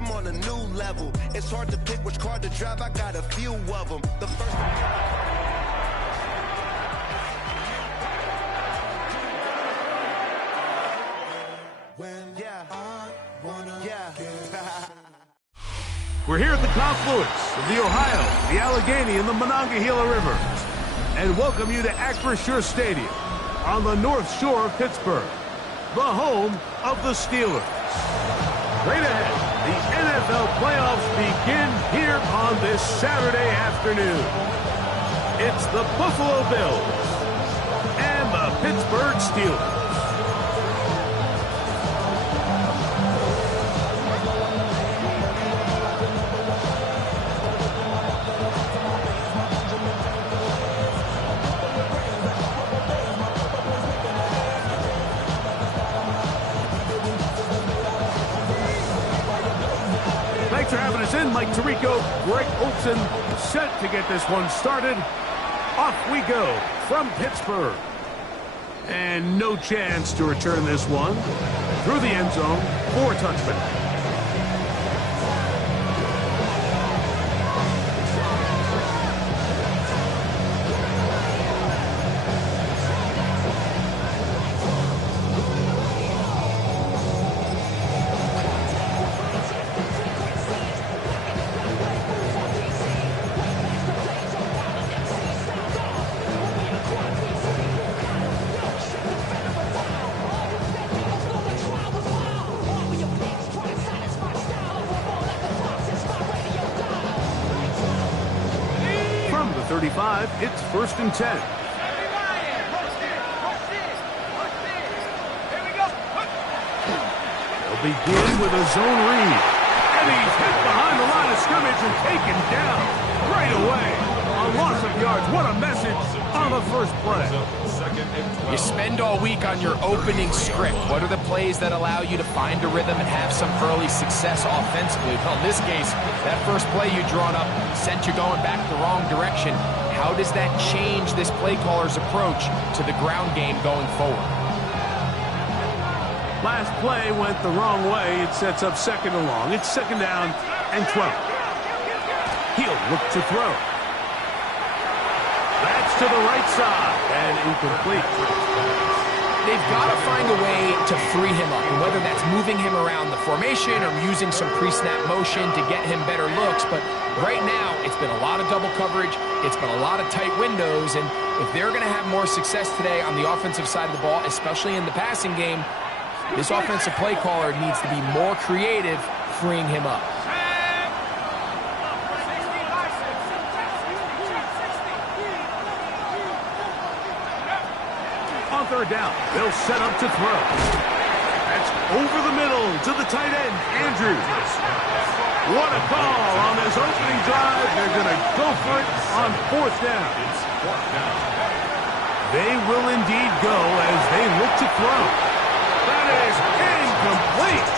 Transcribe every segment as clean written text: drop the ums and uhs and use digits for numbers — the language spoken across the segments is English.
I'm on a new level. It's hard to pick which car to drive, I got a few of them. The first... We're here at the confluence of the Ohio, the Allegheny, and the Monongahela Rivers, and welcome you to Acrisure Stadium on the North Shore of Pittsburgh, the home of the Steelers. Straight ahead, the NFL playoffs begin here on this Saturday afternoon. It's the Buffalo Bills and the Pittsburgh Steelers. Thanks for having us in. Mike Tirico, Greg Olson, set to get this one started. Off we go from Pittsburgh. And no chance to return this one through the end zone for a touchback. From the 35, it's 1st and 10. They'll begin with a zone read. And he's hit behind the line of scrimmage and taken down right away. A loss of yards. What a message on the first play. You spend all week on your opening script. What are the plays that allow you to find a rhythm and have some early success offensively? Well, in this case, that first play you drawn up sent you going back the wrong direction. How does that change this play caller's approach to the ground game going forward? Last play went the wrong way. It sets up 2nd and long. It's 2nd down and 12. He'll look to throw. That's to the right side and incomplete. They've got to find a way to free him up, and whether that's moving him around the formation or using some pre-snap motion to get him better looks. But right now, it's been a lot of double coverage. It's been a lot of tight windows, and if they're going to have more success today on the offensive side of the ball, especially in the passing game, this offensive play caller needs to be more creative freeing him up. On 3rd down, they'll set up to throw. That's over the middle to the tight end, Andrews. What a call on this opening drive. They're going to go for it on 4th down. They will indeed go as they look to throw. That is incomplete.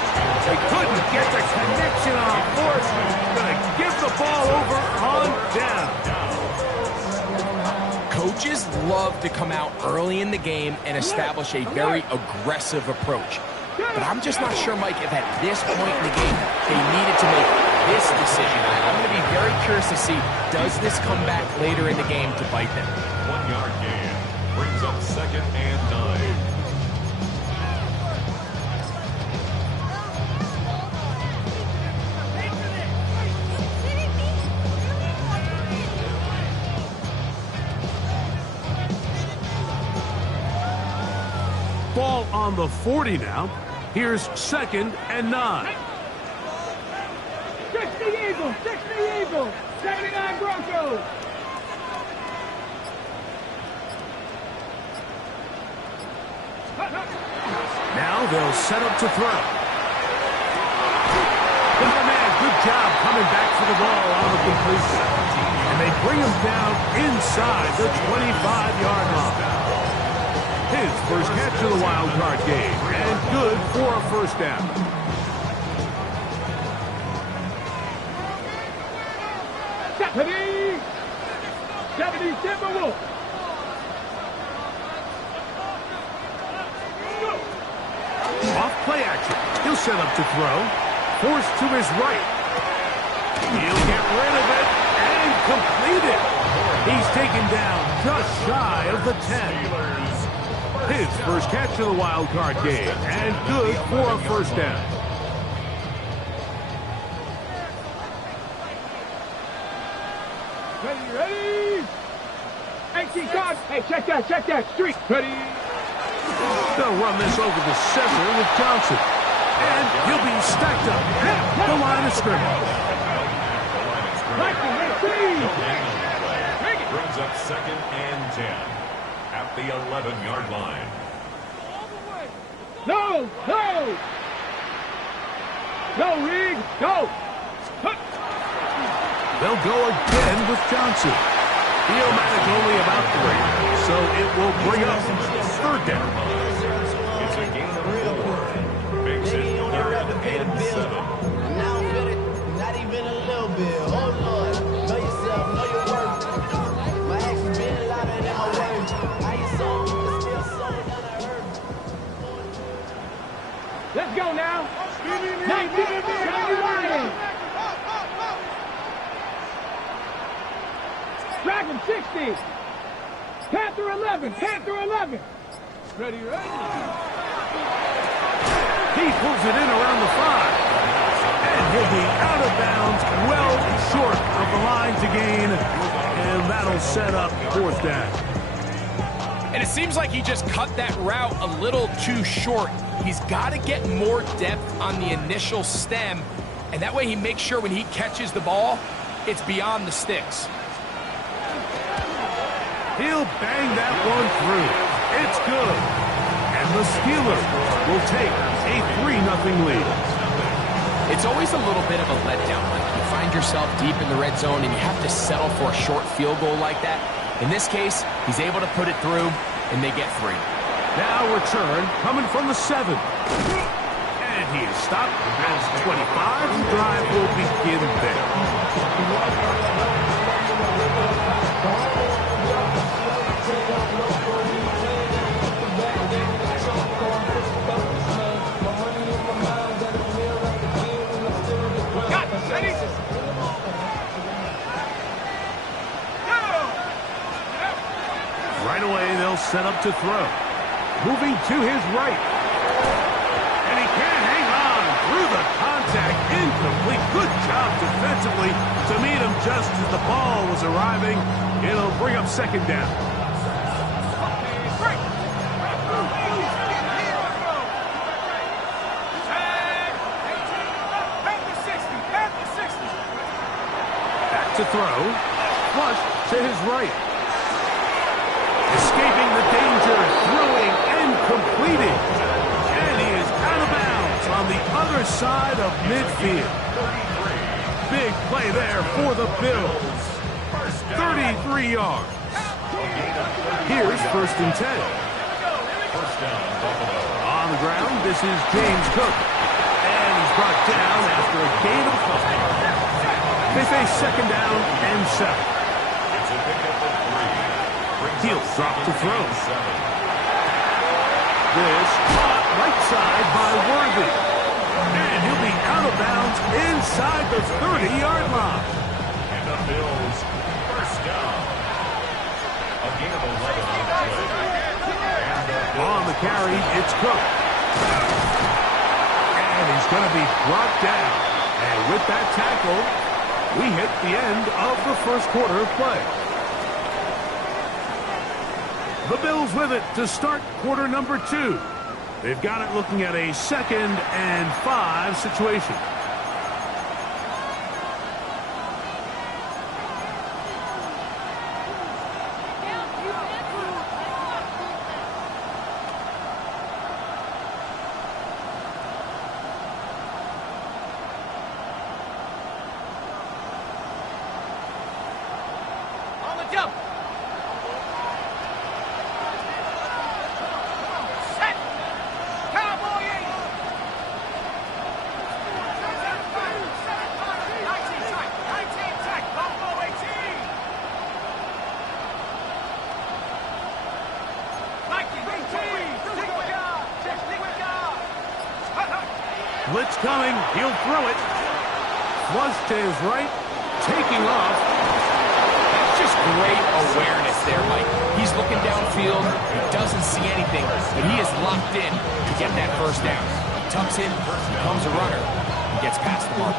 They couldn't get the connection on 4th. Going to give the ball over on down. Coaches love to come out early in the game and establish a very aggressive approach. But I'm just not sure, Mike, if at this point in the game they needed to make this decision. I'm going to be very curious to see, does this come back later in the game to bite them? 1-yard gain brings up 2nd and 9. Ball on the 40 now. Here's 2nd and 9. 60 Eagles, 79 Broncos. Now they'll set up to throw. Good job coming back for the ball on the completion. And they bring him down inside the 25-yard line. His first catch of the wild card game, and good for a 1st down. Deputy Timberwolf. Off play action. He'll set up to throw. forced to his right. He'll get rid of it and complete it. He's taken down just shy of the 10. His first catch of the wild card game, and good for a first down. Ready? 18 cards. Hey, check that. Street. Ready? They'll run this over the center with Johnson. And he'll be stacked up at the line of scrimmage. Brings up second and 10 at the 11-yard line. No! Go, Reed! Go! They'll go again with Johnson. The O-Matic only about 3, so it will bring up third down. It's a gain of 4. Makes it 3rd and 7. Now I'm fit it, not even a little bit. Oh Lord, know yourself, know your worth. My actions been louder than my words. I ain't sold, but still sold down the earth. Let's go now! Dragon 60! Panther 11! Ready? He pulls it in around the 5. And he'll be out of bounds, well short of the line to gain. And that'll set up fourth down. And it seems like he just cut that route a little too short. He's got to get more depth on the initial stem, and that way he makes sure when he catches the ball, it's beyond the sticks. He'll bang that one through. It's good. And the Steelers will take a 3-0 lead. It's always a little bit of a letdown when you find yourself deep in the red zone and you have to settle for a short field goal like that. In this case, he's able to put it through, and they get 3. Now return coming from the 7. And he is stopped at 25. The drive will begin there. Right away, they'll set up to throw. Moving to his right. And he can't hang on through the contact. Incomplete. Good job defensively to meet him just as the ball was arriving. It'll bring up second down. Back to throw. Flush to his right. Escaping the danger, throwing and completing. And he is out of bounds on the other side of midfield. Big play there for the Bills. 33 yards. Here's 1st and 10. On the ground, this is James Cook. And he's brought down after a gain of 5. They face second down and 7. He'll drop to throw. This caught right side by Worthy. And he'll be out of bounds inside the 30-yard line. And the Bills first down. A gain of 11 on the play. On the carry, it's Cook. And he's going to be brought down. And with that tackle, we hit the end of the first quarter of play. The Bills with it to start quarter number 2. They've got it looking at a 2nd and 5 situation. On the jump. It's coming. He'll throw it. Flush to his right. Taking off. That's just great awareness there, Mike. He's looking downfield. He doesn't see anything, but he is locked in to get that first down. He tucks in, becomes a runner, and gets past the mark.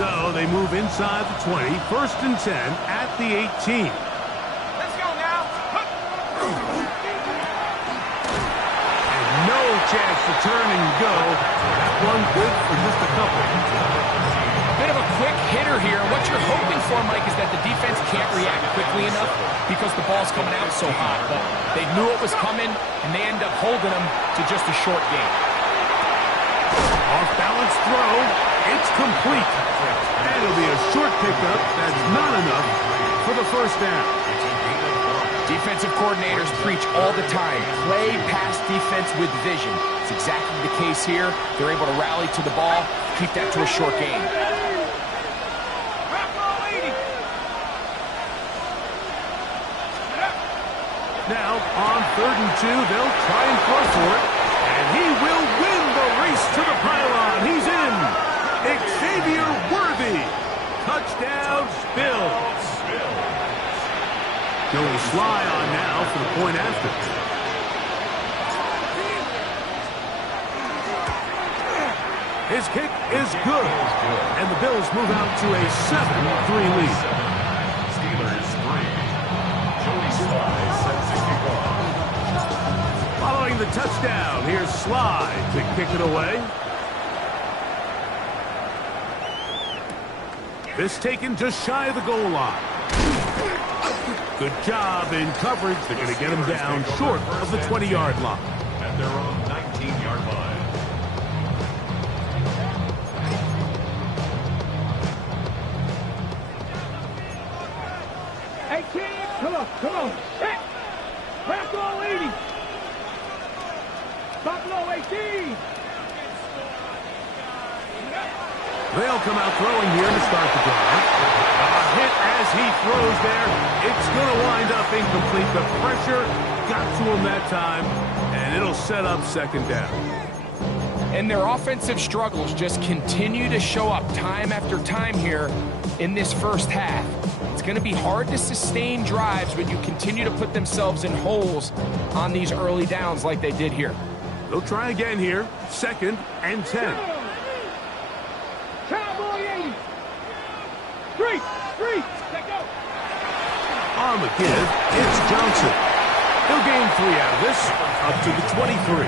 So they move inside the 20, 1st and 10 at the 18. Let's go now. And no chance to turn and go. That one good for just a couple. A bit of a quick hitter here. What you're hoping for, Mike, is that the defense can't react quickly enough because the ball's coming out so hot. But they knew it was coming, and they end up holding them to just a short game. Off-balance throw. It's complete. And it'll be a short pickup. That's not enough for the first down. Defensive coordinators preach all the time, play pass defense with vision. It's exactly the case here. They're able to rally to the ball, keep that to a short game. Now, on 3rd and 2, they'll try and throw for it. And he will win the race to the pylon. He's in. Xavier Worthy. Touchdown, Bills. Going Sly on now for the point after. His kick is good. And the Bills move out to a 7-3 lead. Steelers 3. Jody Sly sets the kickoff. Following the touchdown, here's Sly to kick it away. This taken just shy of the goal line. Good job in coverage. They're going to get him down short of the 20-yard line. At their own 19-yard line. Come on. Hit. Buffalo 80. Buffalo 18. They'll come out throwing here to start the drive. A hit as he throws there. It's going to wind up incomplete. The pressure got to him that time, and it'll set up 2nd down. And their offensive struggles just continue to show up time after time here in this first half. It's going to be hard to sustain drives when you continue to put themselves in holes on these early downs like they did here. They'll try again here. 2nd and 10. Cowboy 80. Street. Let go. On the give, it's Johnson. He'll gain 3 out of this, up to the 23.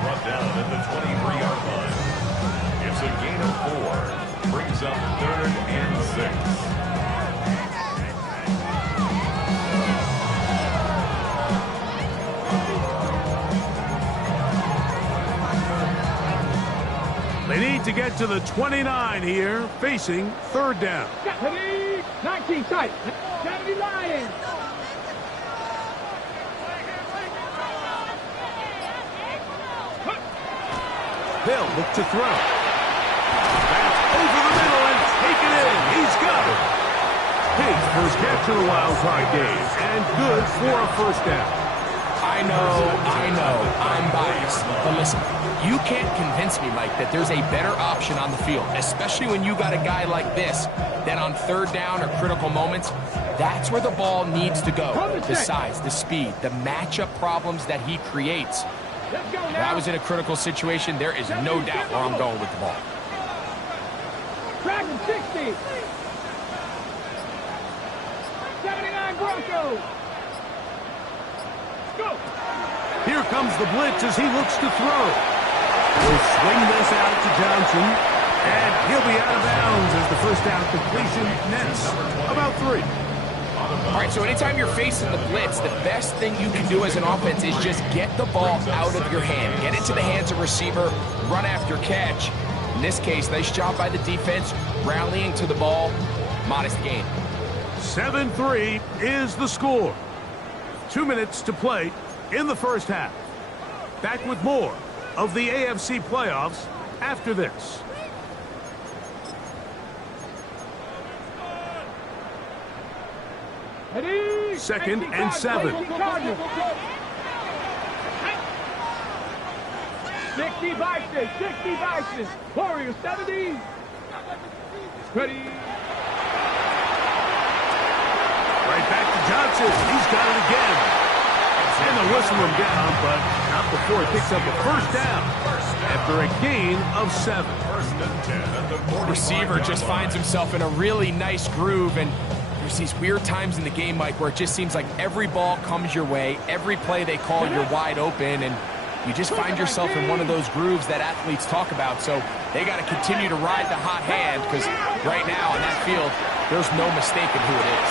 Brought down at the 23-yard line. It's a gain of 4. Brings up 3rd and 6. They need to get to the 29 here, facing 3rd down. 19 tight. Kennedy Lions. They'll look to throw. That's over the middle and taken in. He's got it. His first catch of the Wild Card game, and good for a 1st down. I know, I'm biased. But listen, you can't convince me, Mike, that there's a better option on the field, especially when you got a guy like this, that on 3rd down or critical moments, that's where the ball needs to go. The size, the speed, the matchup problems that he creates. If I was in a critical situation, there is no doubt where I'm going with the ball. Dragon 60. 79 Broncos. Go. Here comes the blitz as he looks to throw. He'll swing this out to Johnson, and he'll be out of bounds as the first down completion nets about 3. All right, so anytime you're facing the blitz, the best thing you can do as an offense is just get the ball out of your hand. Get it to the hands of receiver, run after catch. In this case, nice job by the defense, rallying to the ball. Modest gain. 7-3 is the score. 2 minutes to play in the first half. Back with more of the AFC playoffs after this. Ready? 2nd and 7. 60 Bison, 60 Bison. Warriors 70. Ready? Right back to Johnson. He's got it again. And they'll whistle him down, but not before he picks up a first down after a gain of 7. First and 10 at the 45. Receiver just finds himself in a really nice groove, and there's these weird times in the game, Mike, where it just seems like every ball comes your way, every play they call, you're wide open, and you just find yourself in one of those grooves that athletes talk about. So they got to continue to ride the hot hand, because right now on that field, there's no mistaking who it is.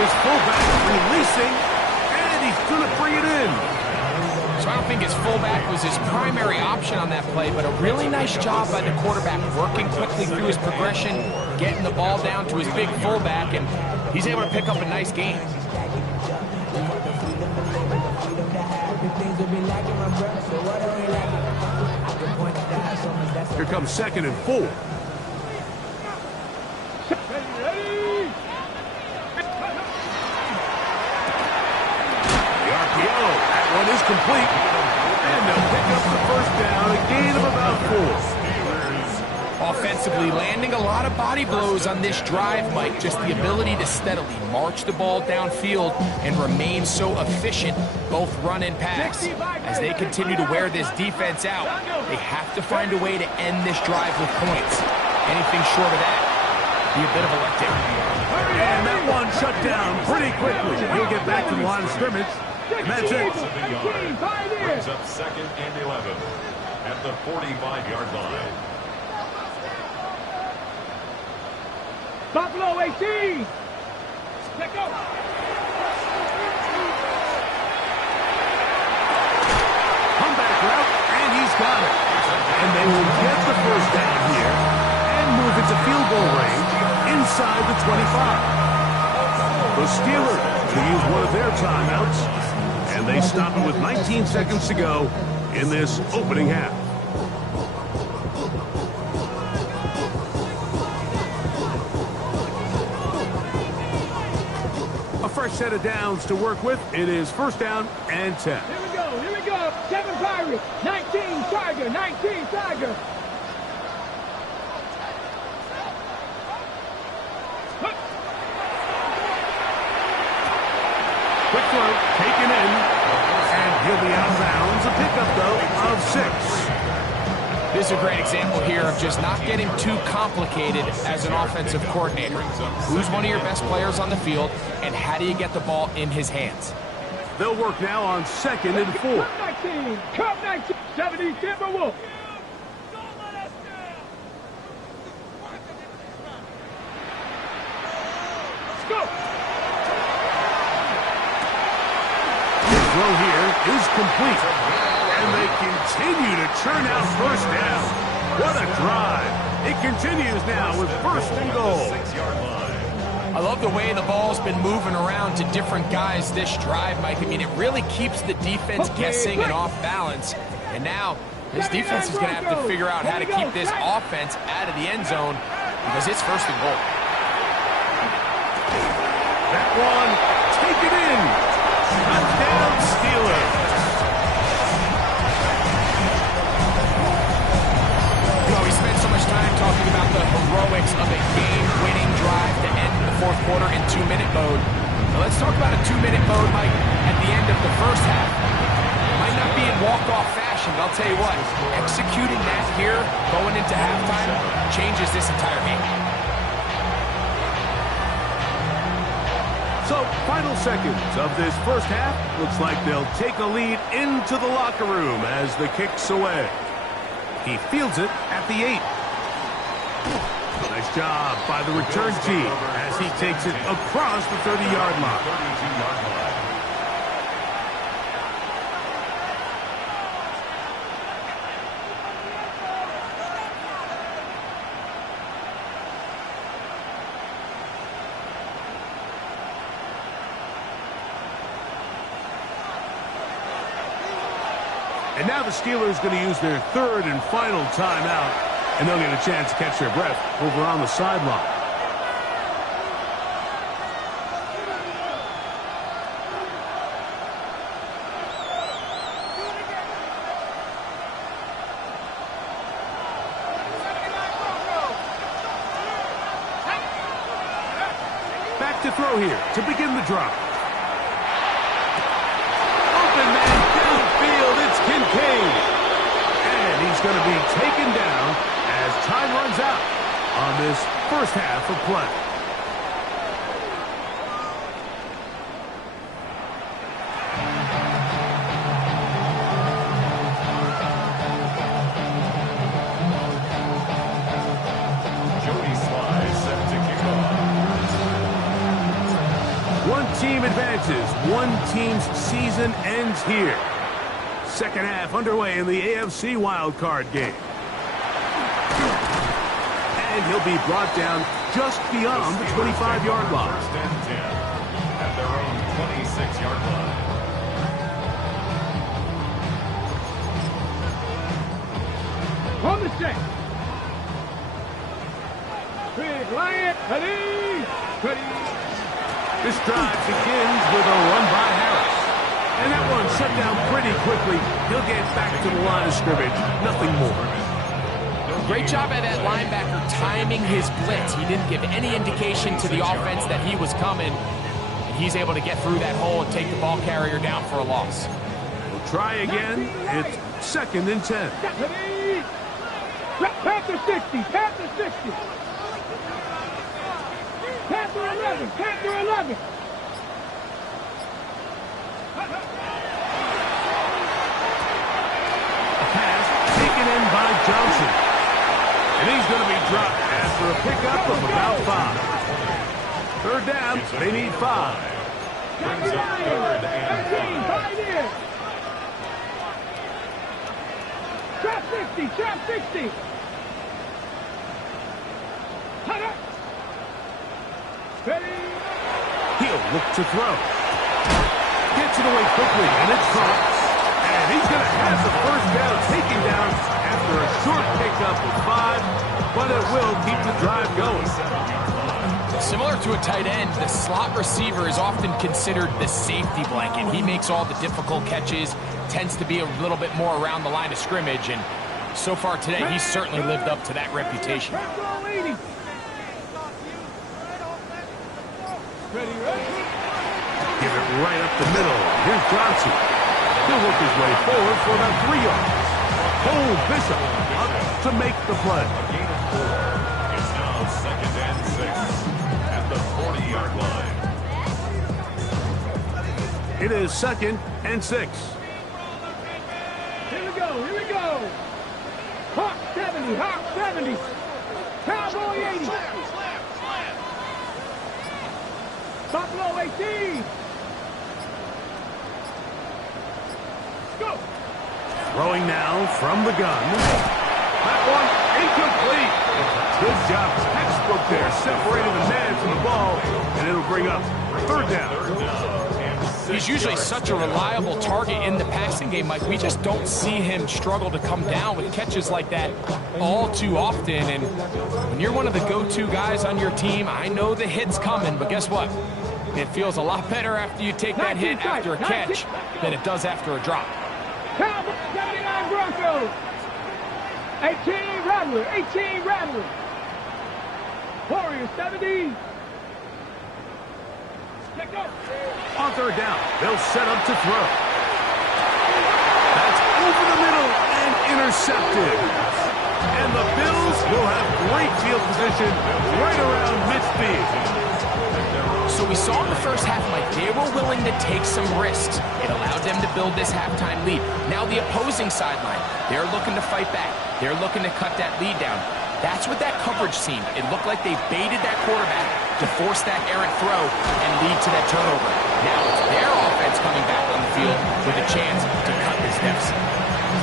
His fullback releasing, and he's going to bring it in. So I don't think his fullback was his primary option on that play, but a really nice job by the quarterback working quickly through his progression, getting the ball down to his big fullback, and he's able to pick up a nice gain. Here comes 2nd and 4. One is complete, and they'll pick up the first down, a gain of about 4. Offensively, landing a lot of body blows on this drive, Mike. Just the ability to steadily march the ball downfield and remain so efficient, both run and pass. As they continue to wear this defense out, they have to find a way to end this drive with points. Anything short of that, be a bit of a letdown. And that one shut down pretty quickly. He'll get back to the line of scrimmage. And that's it. Brings up 2nd and 11 at the 45-yard line. Buffalo 18. Let go. Comeback route, and he's got it. And they will get the first down here and move into field goal range inside the 25. The Steelers will use one of their timeouts, and they stop it with 19 seconds to go in this opening half. A fresh set of downs to work with. It is 1st down and 10. Here we go, here we go. 7 Pirates, 19 Tiger, 19 Tiger. Quick throw, taken in, and he'll be out of bounds. A pickup, though, of 6. This is a great example here of just not getting too complicated as an offensive coordinator. Who's one of your best players on the field, and how do you get the ball in his hands? They'll work now on 2nd and 4. Cup 19, Cup 19, 70 Timberwolves. Let's go. Throw here is complete, and they continue to churn out first down. What a drive. It continues now with 1st and goal. 6-yard line. I love the way the ball's been moving around to different guys this drive, Mike. I mean, it really keeps the defense guessing and off balance. And now, this defense is going to have to figure out how to keep this offense out of the end zone because it's 1st and goal. That one, take it in. Touchdown, Steelers. You know, we spent so much time talking about the heroics of a game-winning drive to end the 4th quarter in 2-minute mode. Now let's talk about a 2-minute mode, Mike, at the end of the 1st half. It might not be in walk-off fashion, but I'll tell you what, executing that here, going into halftime, changes this entire game. So, final seconds of this 1st half. Looks like they'll take a lead into the locker room as the kick's away. He fields it at the 8. Nice job by the return team as he takes it across the 30-yard line. 32-yard line. And now the Steelers going to use their 3rd and final timeout, and they'll get a chance to catch their breath over on the sideline. throw here to begin the drive. Open man downfield, it's Kincaid. And he's going to be taken down as time runs out on this first half of play. One team advances. One team's season ends here. Second half underway in the AFC wildcard game. And he'll be brought down just beyond the 25-yard line. First and 10 at their own 26-yard line. On the check. Big Lion, ready, ready. This drive begins with a run by Harris. And that one shut down pretty quickly. He'll get back to the line of scrimmage. Nothing more. Great job by that linebacker timing his blitz. He didn't give any indication to the offense that he was coming. And he's able to get through that hole and take the ball carrier down for a loss. We'll try again. It's second and 10. Ready. Panther 60, Panther 60. Panther 11, Panther 11. A pass taken in by Johnson. And he's going to be dropped after a pickup of about 5. Third down, they need 5. Brings up third and 5. in. Trap 60, trap 60. Ready. He'll look to throw. Gets it away quickly, and it's caught. And he's going to have the first down taken down after a short pickup of 5, but it will keep the drive going. Similar to a tight end, the slot receiver is often considered the safety blanket. He makes all the difficult catches, tends to be a little bit more around the line of scrimmage, and so far today, he's certainly lived up to that reputation. Give it right up the middle. Here's Johnson. He'll work his way forward for about 3 yards. Cole Bishop up to make the play. A gain of 4. It's now second and 6 at the 40-yard line. It is second and 6. Here we go, here we go. Hawk 70, Hawk 70. Cowboy 80. Buffalo 18. Go. Throwing now from the gun. That one incomplete. Good job. Textbook there. Separating the man from the ball. And it'll bring up third down. He's usually such a reliable target in the passing game, Mike. We just don't see him struggle to come down with catches like that all too often. And when you're one of the go-to guys on your team, I know the hit's coming, but guess what? It feels a lot better after you take that hit after a catch than it does after a drop. Cowboys 79 Broncos. 18 Rattler, 18 Rattler. Warriors 70. Check go. On third down, they'll set up to throw. That's over the middle and intercepted. And the Bills will have great field position right around midfield. So we saw in the first half, Mike, they were willing to take some risks. It allowed them to build this halftime lead. Now the opposing sideline, they're looking to fight back. They're looking to cut that lead down. That's what that coverage seemed. It looked like they baited that quarterback to force that errant throw and lead to that turnover. Now it's their offense coming back on the field with a chance to cut this deficit.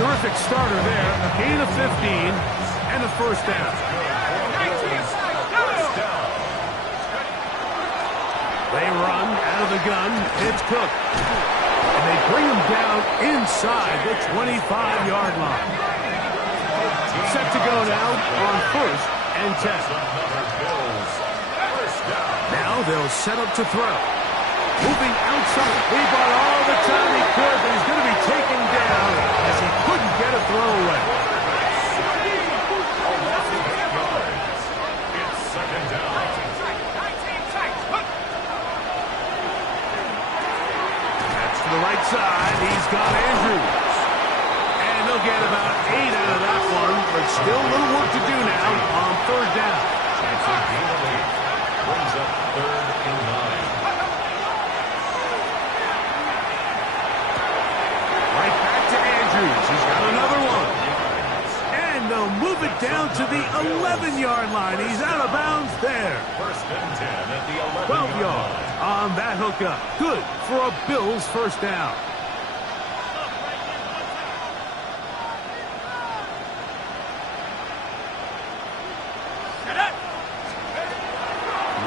Terrific starter there. A gain of 15 and a first down. They run out of the gun. It's Cook. And they bring him down inside the 25-yard line. Set to go now on first and 10. Now they'll set up to throw. Moving outside. He bought all the time he could, but he's going to be taken down as he couldn't get a throw away. It's second down. the right side. He's got Andrews. And they'll get about 8 out of that one, but still a little work to do now on third down. Chance to gain the lead. Brings up 3rd and 9. Right back to Andrews. He's got another one. And they'll move it down to the 11-yard line. He's out of bounds there. 1st and 10 at the 11 12 yards on that hookup. Good for a Bills first down.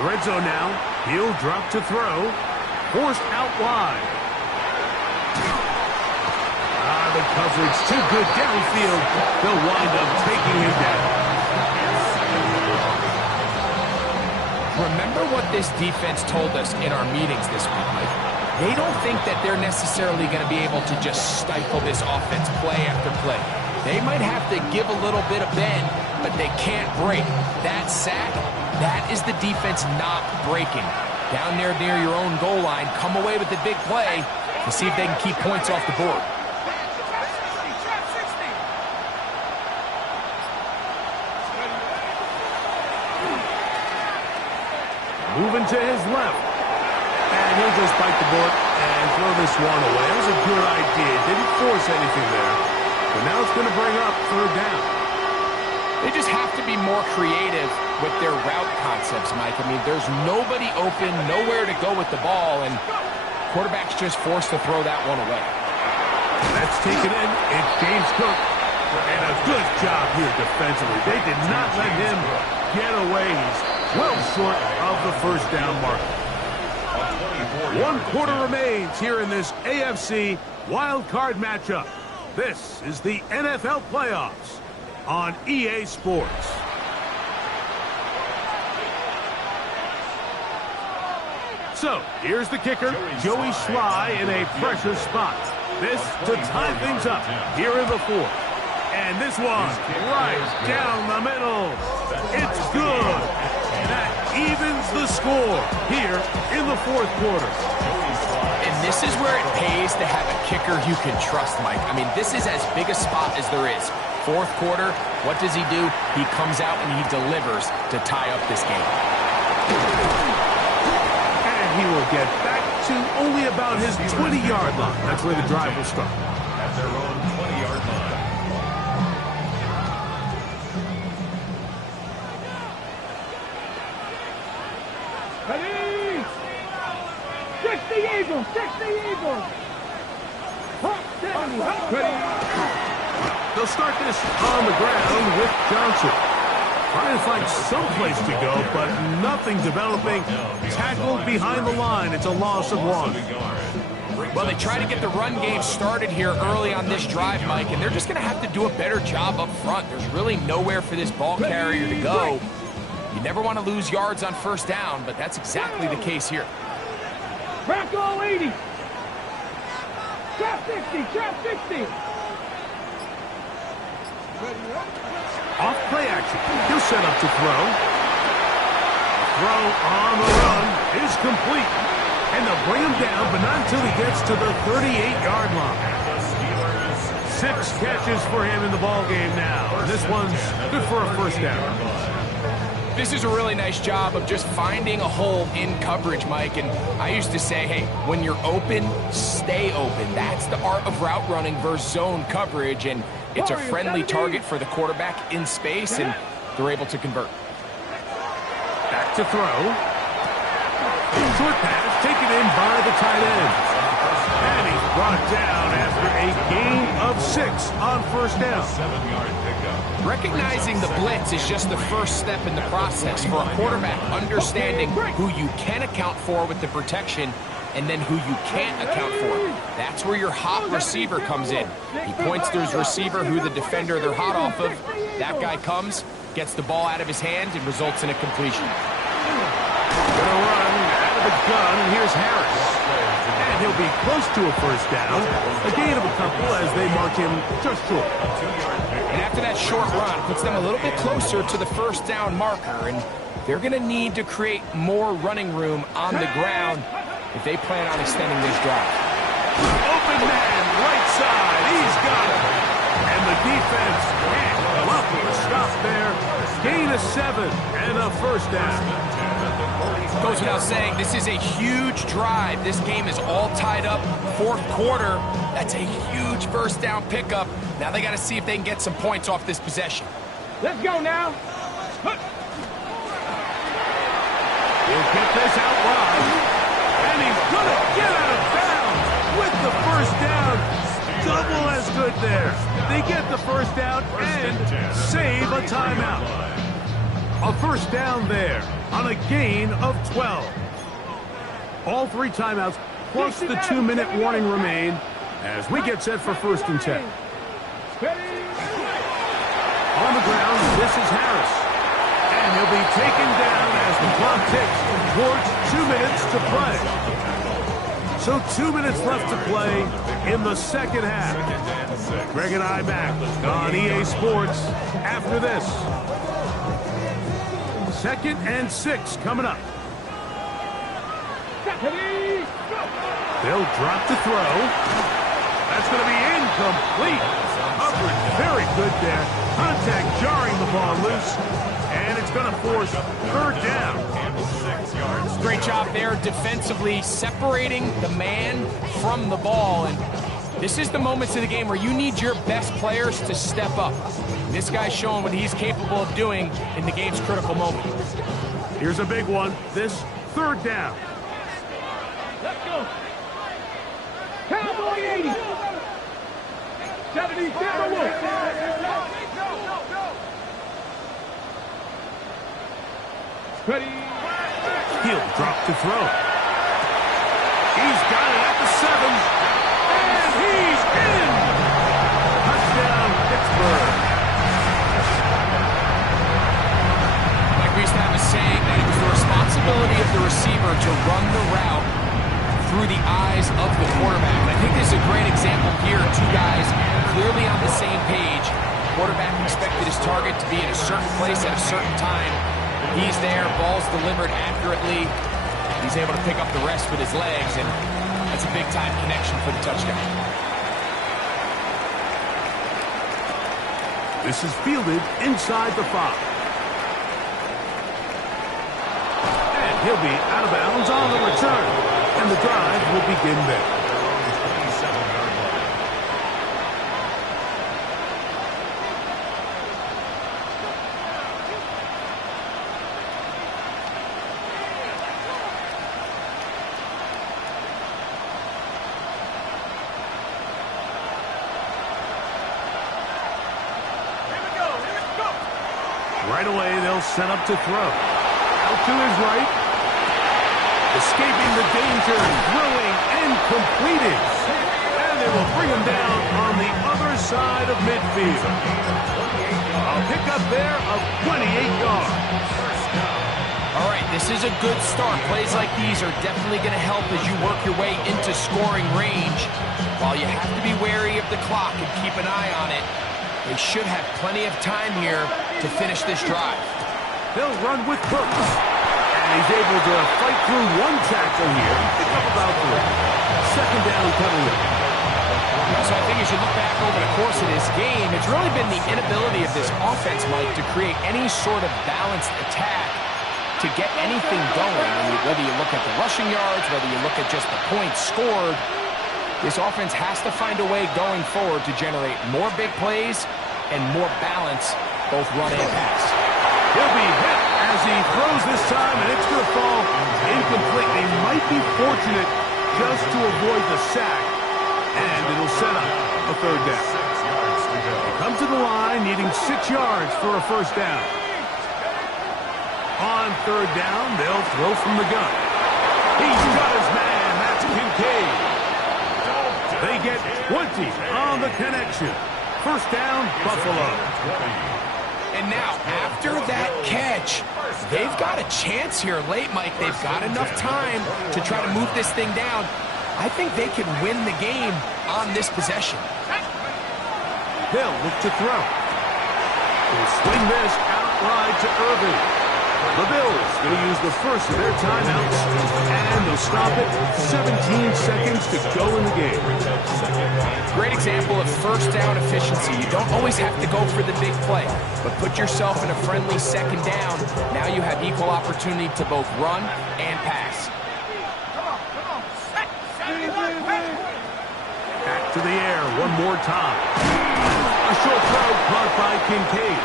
Red zone now. He'll drop to throw. Forced out wide. The coverage too good downfield. They'll wind up taking him down. Remember what this defense told us in our meetings this week, Mike. They don't think that they're necessarily going to be able to just stifle this offense play after play. They might have to give a little bit of bend, but they can't break. That sack, that is the defense not breaking. Down there near your own goal line, come away with the big play to see if they can keep points off the board. Moving to his left. And he'll just bite the bullet and throw this one away. It was a good idea. Didn't force anything there. But now it's going to bring up third down. They just have to be more creative with their route concepts, Mike. I mean, there's nobody open, nowhere to go with the ball, and quarterback's just forced to throw that one away. That's taken in. It's James Cook. And a good job here defensively. They did not let him get away. He's well short of the first down mark. 1 quarter remains here in this AFC wild card matchup. This is the NFL playoffs on EA Sports. So, here's the kicker, Joey Slye in a pressure spot. This to tie things up here in the fourth. And this one right down the middle. It's good. That evens the score here in the fourth quarter. And this is where it pays to have a kicker you can trust, Mike. I mean, this is as big a spot as there is. Fourth quarter, what does he do? He comes out and he delivers to tie up this game. And he will get back to only about his 20-yard line. That's where the drive will start. At their own 20-yard line. Ready? 60 Eagles! 60 Eagles! Hawk 70! Hawk ready! They'll start this on the ground with Johnson. Trying to find some place to go, but nothing developing. Tackled behind the line. It's a loss of 1. Well, they try to get the run game started here early on this drive, Mike, and they're just going to have to do a better job up front. There's really nowhere for this ball carrier to go. You never want to lose yards on first down, but that's exactly the case here. Bracco 80! Trap 60! Trap 60! Off play action. He'll set up to throw. Throw on the run is complete. And they'll bring him down, but not until he gets to the 38-yard line. 6 catches for him in the ball game now. And this one's good for a first down. This is a really nice job of just finding a hole in coverage, Mike. And I used to say, hey, when you're open, stay open. That's the art of route running versus zone coverage. And it's a friendly target for the quarterback in space, and they're able to convert. Back to throw. Short pass taken in by the tight end. And he's brought down after a gain of 6 on first down. 7-yard pickup. Recognizing the blitz is just the first step in the process for a quarterback, understanding who you can account for with the protection and then who you can't account for. That's where your hot receiver comes in. He points to his receiver, who the defender they're hot off of. That guy comes, gets the ball out of his hand, and results in a completion. Gonna run out of the gun, and here's Harris. And he'll be close to a first down. A gain of a couple as they mark him just short. And after that short run, puts them a little bit closer to the first down marker, and they're going to need to create more running room on the ground if they plan on extending this drive. Open man, right side. He's got it. And the defense can't come up with a stop there. Gain of 7 and a first down. Goes without saying, this is a huge drive. This game is all tied up. Fourth quarter, that's a huge first down pickup. Now they got to see if they can get some points off this possession. Let's go now. He'll get this out wide. And he's going to get out of bounds with the first down. Double as good there. They get the first down and save a timeout. A first down there on a gain of 12. All 3 timeouts plus the 2-minute warning remain as we get set for 1st and 10. On the ground, this is Harris. And he'll be taken down as the clock ticks towards 2 minutes to play. So 2 minutes left to play in the second half. Greg and I back on EA Sports after this. 2nd and 6 coming up. They'll drop to throw. That's going to be incomplete. Coverage very good there. Contact jarring the ball loose. And it's going to force 3rd down. Great job there defensively, separating the man from the ball. And this is the moments of the game where you need your best players to step up. This guy's showing what he's capable of doing in the game's critical moment. Here's a big one. This 3rd down. Let's go. Cowboy 80. 77 Wolf. Ready. He'll drop to throw. He's got it at the 7. And he's in. Touchdown, Pittsburgh. Like we used to have a saying that it was the responsibility of the receiver to run the route through the eyes of the quarterback. And I think this is a great example here. 2 guys clearly on the same page. Quarterback expected his target to be in a certain place at a certain time. He's there, ball's delivered accurately. He's able to pick up the rest with his legs, and that's a big-time connection for the touchdown. This is fielded inside the 5. And he'll be out of bounds on the return. And the drive will begin there. Right away, they'll set up to throw. Out to his right. Escaping the danger, throwing and completing. And they will bring him down on the other side of midfield. A pickup there of 28 yards. All right, this is a good start. Plays like these are definitely going to help as you work your way into scoring range. While you have to be wary of the clock and keep an eye on it, they should have plenty of time here to finish this drive. They'll run with Brooks. And he's able to fight through 1 tackle here. Pick up about 3. 2nd down coming up. So I think as you look back over the course of this game, it's really been the inability of this offense, Mike, to create any sort of balanced attack to get anything going. I mean, whether you look at the rushing yards, whether you look at just the points scored, this offense has to find a way going forward to generate more big plays and more balance, both run and pass. He'll be hit as he throws this time, and it's going to fall incomplete. They might be fortunate just to avoid the sack, and it'll set up a 3rd down. They come to the line needing 6 yards for a first down. On 3rd down, they'll throw from the gun. He's got his man. That's Kincaid. They get 20 on the connection. First down, Buffalo. And now, after that catch, they've got a chance here late, Mike. They've got enough time to try to move this thing down. I think they can win the game on this possession. They'll look to throw. He'll swing this out wide to Irving. The Bills going to use the first of their timeouts, and they'll stop it. 17 seconds to go in the game. Great example of first down efficiency. You don't always have to go for the big play, but put yourself in a friendly second down. Now you have equal opportunity to both run and pass. Back to the air one more time. A short throw caught by Kincaid.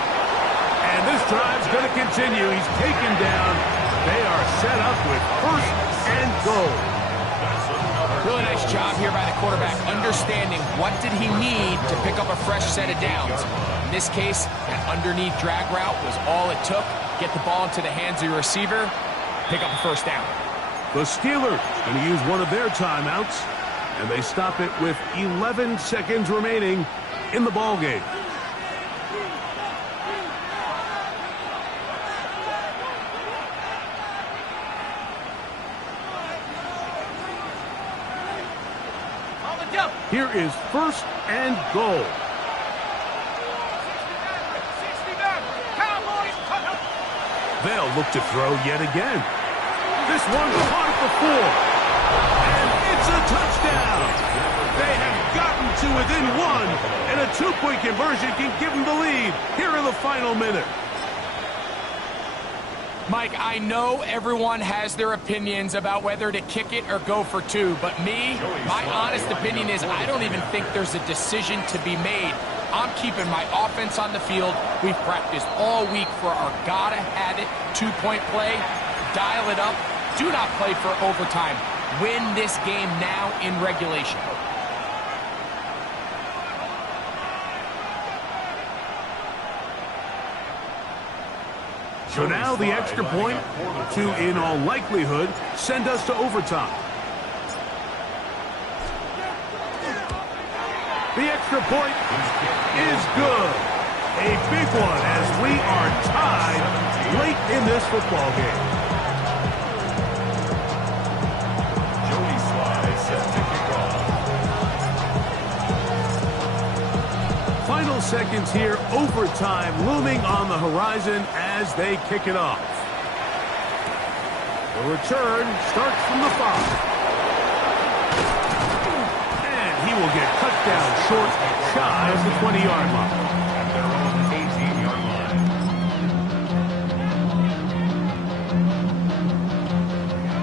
And this drive's going to continue. He's taken down. They are set up with first and goal. Really nice job here by the quarterback, understanding what did he need to pick up a fresh set of downs. In this case, an underneath drag route was all it took. Get the ball into the hands of your receiver, pick up a first down. The Steelers going to use one of their timeouts, and they stop it with 11 seconds remaining in the ballgame. Here is first and goal. They'll look to throw yet again. This one caught at the 4. And it's a touchdown. They have gotten to within 1, and a 2-point conversion can give them the lead here in the final minute. Mike, I know everyone has their opinions about whether to kick it or go for 2, but my honest opinion is I don't even think there's a decision to be made. I'm keeping my offense on the field. We've practiced all week for our gotta-have-it 2-point play. Dial it up. Do not play for overtime. Win this game now in regulation. So now the extra point to, in all likelihood, send us to overtime. The extra point is good. A big one as we are tied late in this football game. Joey Slye set to kick off. Final seconds here, overtime looming on the horizon as they kick it off. The return starts from the 5. And he will get cut down short, shy of the 20-yard line. At their own 18-yard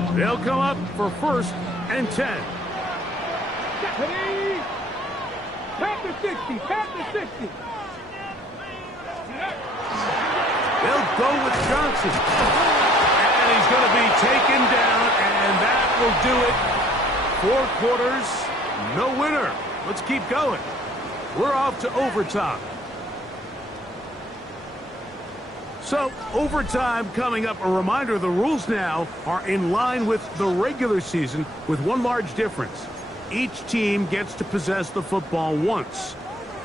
line. They'll come up for first and 10. Tap the 60, tap the 60. They'll go with Johnson. And he's going to be taken down, and that will do it. 4 quarters, no winner. Let's keep going. We're off to overtime. So, overtime coming up. A reminder, the rules now are in line with the regular season with one large difference. Each team gets to possess the football once.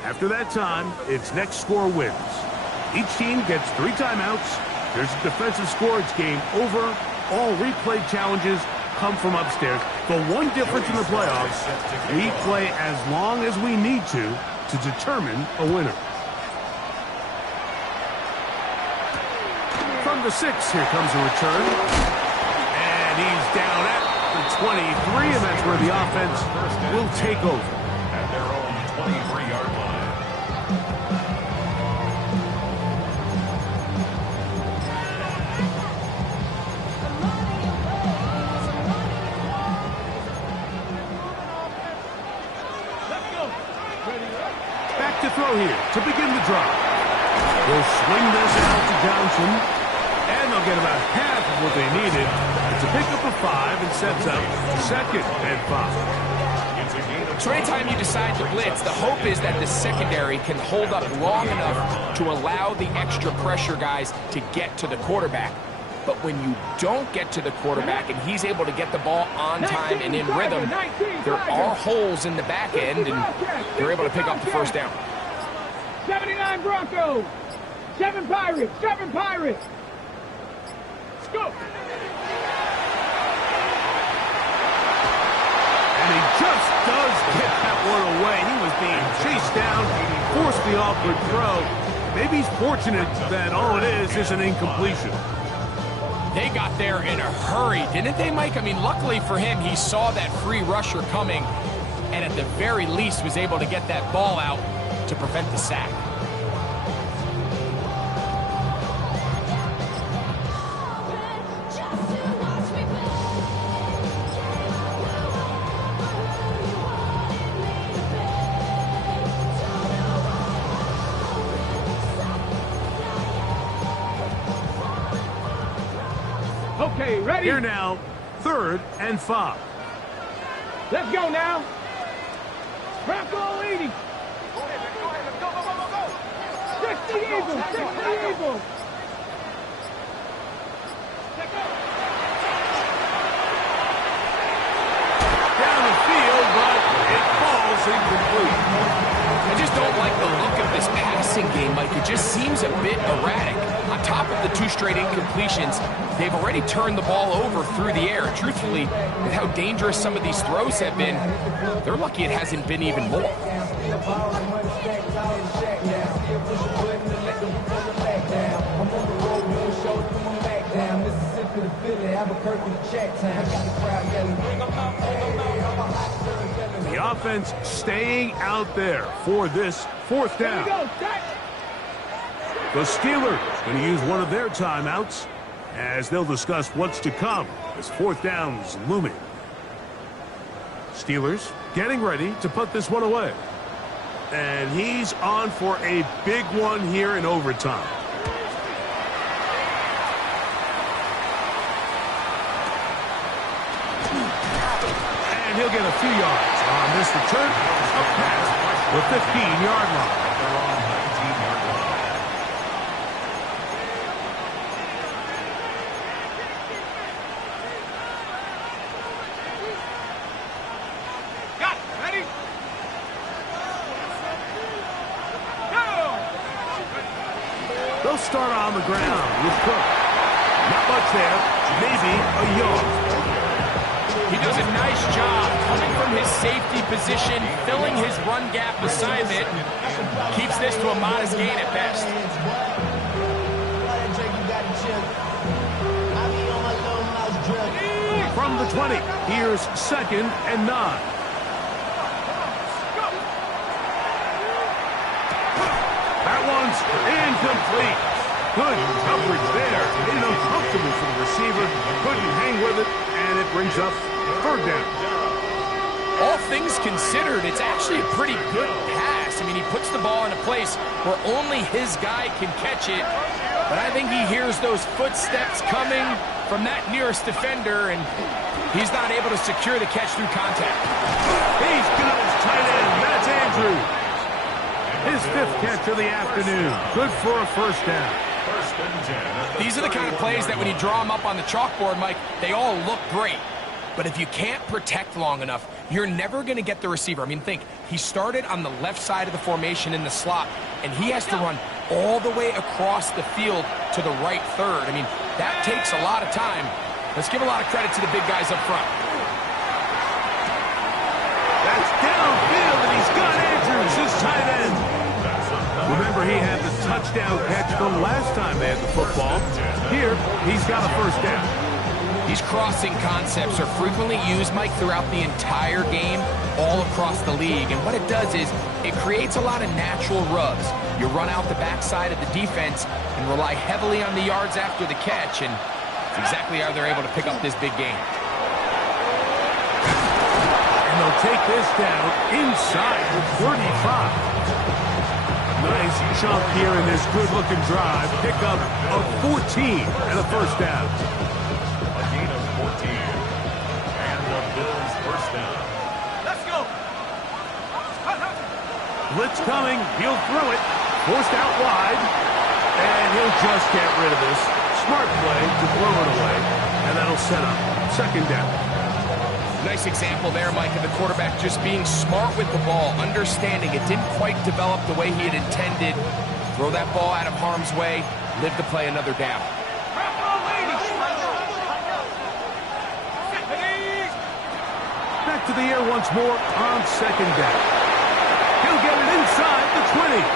After that time, its next score wins. Each team gets 3 timeouts. There's a defensive score. It's game over. All replay challenges come from upstairs. The one difference in the playoffs, we play as long as we need to determine a winner. From the 6, here comes a return. And he's down at the 23, and that's where the offense will take over. At their own 23-yard line. Back to throw here to begin the drive. They'll swing this out to Johnson, and they'll get about half of what they needed. It's a pickup of 5 and sets up second and 5. So anytime you decide to blitz, the hope is that the secondary can hold up long enough to allow the extra pressure guys to get to the quarterback. But when you don't get to the quarterback and he's able to get the ball on time and in rhythm, there are holes in the back end, and you're able to pick up the first down. 79 Broncos. 7 Pirates. 7 Pirates. Let's go. And he just does get that one away. He was being chased down, forced the awkward throw. Maybe he's fortunate that all it is an incompletion. They got there in a hurry, didn't they, Mike? I mean, luckily for him, he saw that free rusher coming, and at the very least was able to get that ball out to prevent the sack. Okay, ready? Here now, 3rd and 5. Let's go now. Bronco 80. Go ahead, let's go. 60 Eagles, 60 Eagles. Down the field, but it falls incomplete. I just don't like the look of this passing game, Mike. It just seems a bit erratic. On top of the 2 straight incompletions, they've already turned the ball over through the air. Truthfully, with how dangerous some of these throws have been, they're lucky it hasn't been even more. The offense staying out there for this 4th down. The Steelers going to use one of their timeouts as they'll discuss what's to come as 4th down is looming. Steelers getting ready to put this one away. And he's on for a big one here in overtime. And he'll get a few yards on this return. Up past the 15-yard line. They'll start on the ground with Cook. Not much there. Maybe a yard. He does a nice job coming from his safety position, filling his run gap assignment. Keeps this to a modest gain at best. From the 20, here's 2nd and 9. That one's incomplete. Good coverage there. Made it uncomfortable for the receiver. Couldn't hang with it, and it brings up 3rd down. All things considered, it's actually a pretty good pass. I mean, he puts the ball in a place where only his guy can catch it. But I think he hears those footsteps coming from that nearest defender, and he's not able to secure the catch through contact. He's got his tight end. That's Andrews. His 5th catch of the afternoon. Good for a 1st down. These are the kind of plays that when you draw them up on the chalkboard, Mike, they all look great. But if you can't protect long enough, you're never going to get the receiver. I mean, think, he started on the left side of the formation in the slot, and he has to run all the way across the field to the right 3rd. I mean, that takes a lot of time. Let's give a lot of credit to the big guys up front. That's downfield, and he's got Andrews, his tight end. Remember, he had the touchdown catch the last time they had the football. Here, he's got a 1st down. These crossing concepts are frequently used, Mike, throughout the entire game, all across the league. And what it does is it creates a lot of natural rubs. You run out the backside of the defense and rely heavily on the yards after the catch, and it's exactly how they're able to pick up this big game. And they'll take this down inside the 35. Nice chunk here in this good-looking drive. Pick up of 14 and a 1st down. A gain of 14. And the Bills' 1st down. Let's go. Blitz coming. He'll throw it. Forced out wide. And he'll just get rid of this. Smart play to throw it away. And that'll set up 2nd down. Nice example there, Mike, of the quarterback just being smart with the ball, understanding it didn't quite develop the way he had intended. Throw that ball out of harm's way, live to play another down. Back to the air once more on 2nd down. He'll get it inside the 20.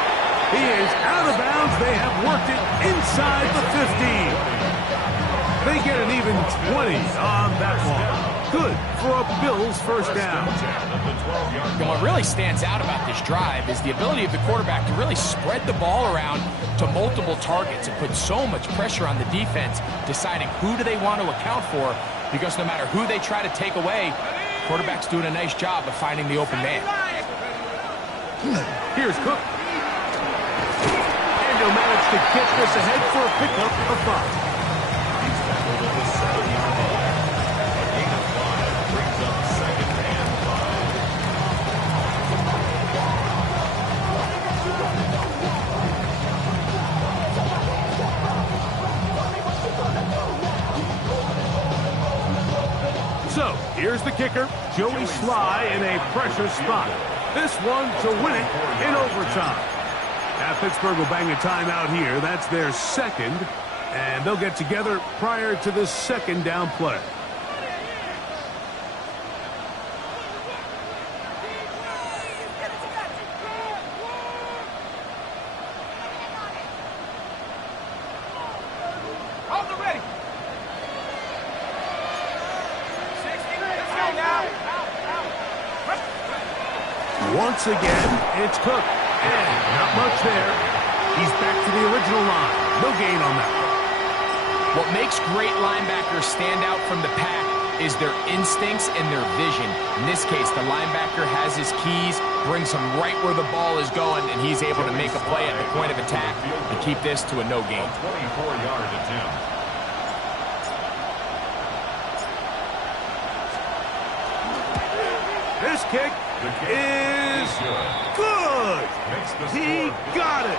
He is out of bounds. They have worked it inside the 15. They get an even 20 on that one. Good for a Bills first down. And what really stands out about this drive is the ability of the quarterback to really spread the ball around to multiple targets and put so much pressure on the defense, deciding who do they want to account for, because no matter who they try to take away, quarterback's doing a nice job of finding the open man. Here's Cook. And he'll manage to get this ahead for a pickup of 5. He's tackled at the 7-yard line. A gain of 5 brings up 2nd and 5. So, here's the kicker, Joey Sly in a pressure spot. This one to win it in overtime. Now, Pittsburgh will bang a timeout here. That's their second, and they'll get together prior to the second down play. Hold it ready. 60, let's go now. Once again, it's Cook. And not much there. He's back to the original line. No gain on that. What makes great linebackers stand out from the pack is their instincts and their vision. In this case, the linebacker has his keys, brings him right where the ball is going, and he's able to make a play at the point of attack and keep this to a no gain. 24-yard attempt. This kick is good. He got it.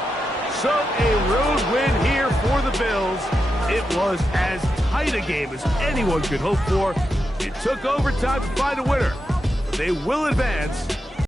So a road win here for the Bills. It was as tight a game as anyone could hope for. It took overtime to find a winner. They will advance